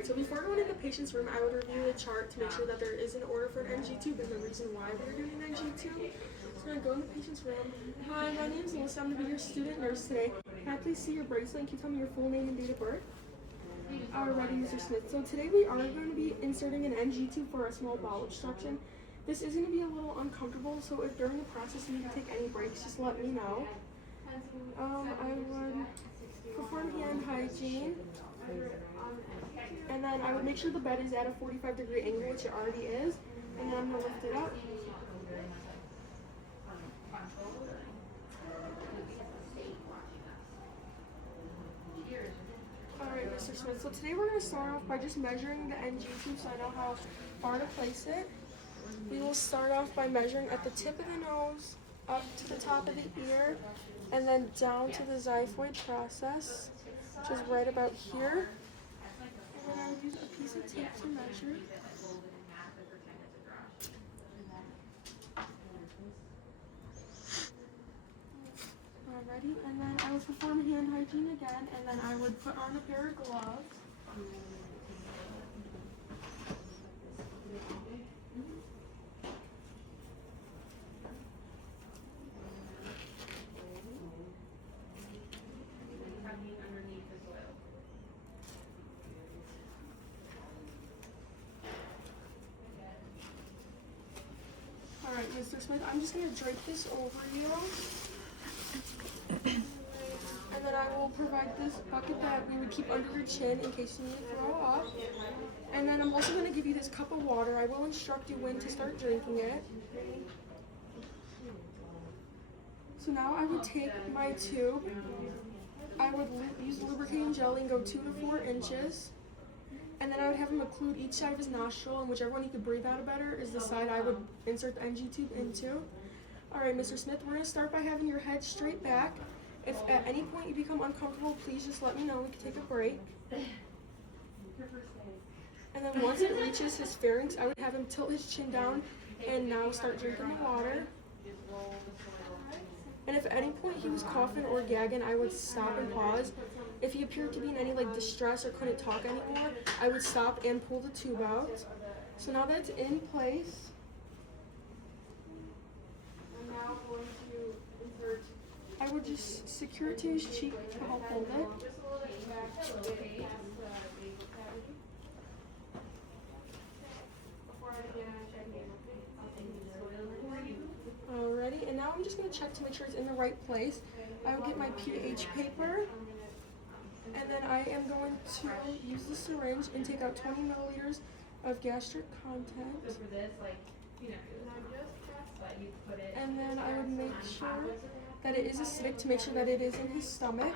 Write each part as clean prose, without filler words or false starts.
Alright, so before going into the patient's room, I would review the chart to make sure that there is an order for an NG tube and the reason why we're doing an NG tube. So I'm going to go in the patient's room. Hi, my name is Melissa. I'm going to be your student nurse today. Can I please see your bracelet and can you tell me your full name and date of birth? Alrighty, Mr. Smith. So today we are going to be inserting an NG tube for a small bowel obstruction. This is going to be a little uncomfortable, so if during the process you need to take any breaks, just let me know. I would perform hand hygiene, and then I would make sure the bed is at a 45-degree angle, which it already is, and then I'm going to lift it up. Alright, Mr. Smith, so today we're going to start off by just measuring the NG tube so I know how far to place it. We will start off by measuring at the tip of the nose, up to the top of the ear, and then down to the xiphoid process, which is right about here. And then I would use a piece of tape to measure. Alrighty, and then I would perform hand hygiene again, and then I would put on a pair of gloves. Alright, Mr. Smith, I'm just going to drape this over you. And then I will provide this bucket that we would keep under your chin in case you need to throw up. And then I'm also going to give you this cup of water. I will instruct you when to start drinking it. So now I would take my tube. I would use the lubricating jelly and go 2 to 4 inches. And then I would have him occlude each side of his nostril, and whichever one he could breathe out better is the side I would insert the NG tube into. Alright, Mr. Smith, we're going to start by having your head straight back. If at any point you become uncomfortable, please just let me know. We can take a break. And then once it reaches his pharynx, I would have him tilt his chin down and now start drinking the water. And if at any point he was coughing or gagging, I would stop and pause. If he appeared to be in any distress or couldn't talk anymore, I would stop and pull the tube out. So now that's in place, I'm now going to insert. I would just secure it to his cheek to help hold it. Alrighty, and now I'm just going to check to make sure it's in the right place. I will get my pH paper, and then I am going to use the syringe and take out 20 milliliters of gastric content. And then I would make sure that it is acidic to make sure that it is in his stomach.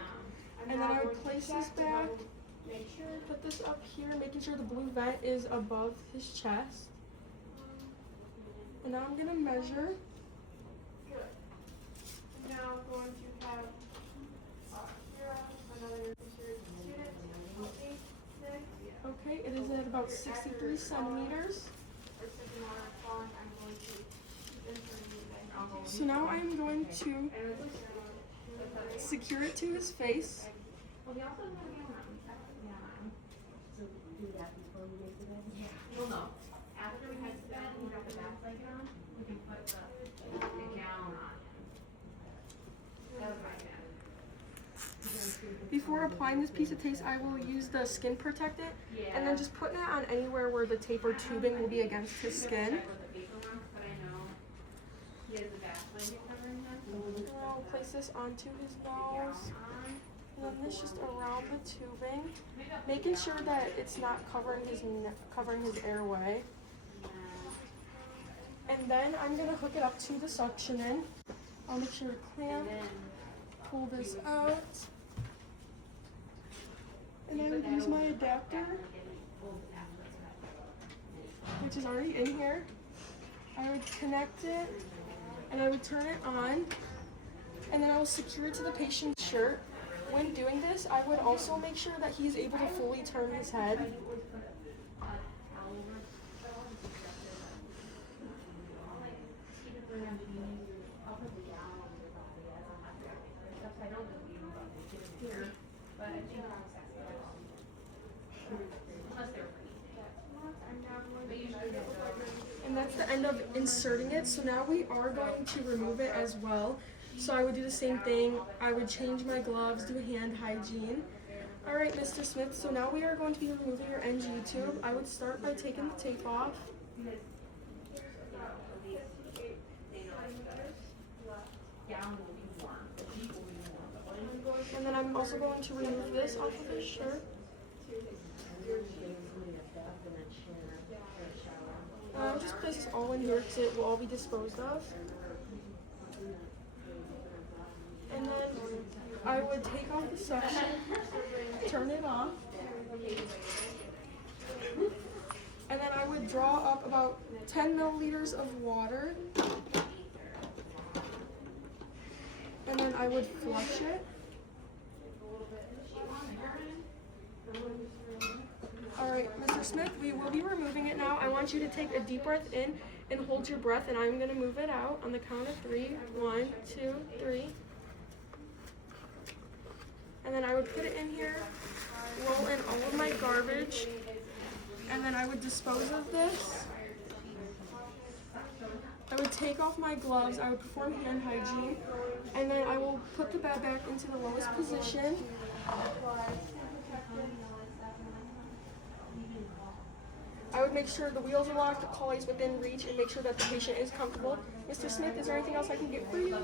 And then I would place this back, put this up here, making sure the blue vent is above his chest. And now I'm going to measure. Now I'm going to have another student. Okay, it is at about 63 centimeters. So now I'm going to secure it to his face. Before applying this piece of tape, I will use the skin protectant and then just putting it on anywhere where the tape or tubing will be against his skin. And I'll place this onto his nose, and then this just around the tubing, making sure that it's not covering his airway. And then I'm going to hook it up to the suction in. I'll make sure to clamp, pull this out, and I would use my adapter, which is already in here. I would connect it, and I would turn it on, and then I will secure it to the patient's shirt. When doing this, I would also make sure that he's able to fully turn his head. And that's the end of inserting it. So now we are going to remove it as well. So I would do the same thing. I would change my gloves, do hand hygiene. All right, Mr. Smith, so now we are going to be removing your NG tube. I would start by taking the tape off. And then I'm also going to remove this off of his shirt. I'll just place this all in here because it will all be disposed of. And then I would take off the suction, turn it off, and then I would draw up about 10 milliliters of water, and then I would flush it. Alright, Mr. Smith, we will be removing it now. I want you to take a deep breath in and hold your breath, and I'm going to move it out on the count of 3. 1, 2, 3. And then I would put it in here, roll in all of my garbage, and then I would dispose of this. I would take off my gloves, I would perform hand hygiene, and then I will put the bed back into the lowest position. I would make sure the wheels are locked, the collie is within reach, and make sure that the patient is comfortable. Mr. Smith, is there anything else I can get for you?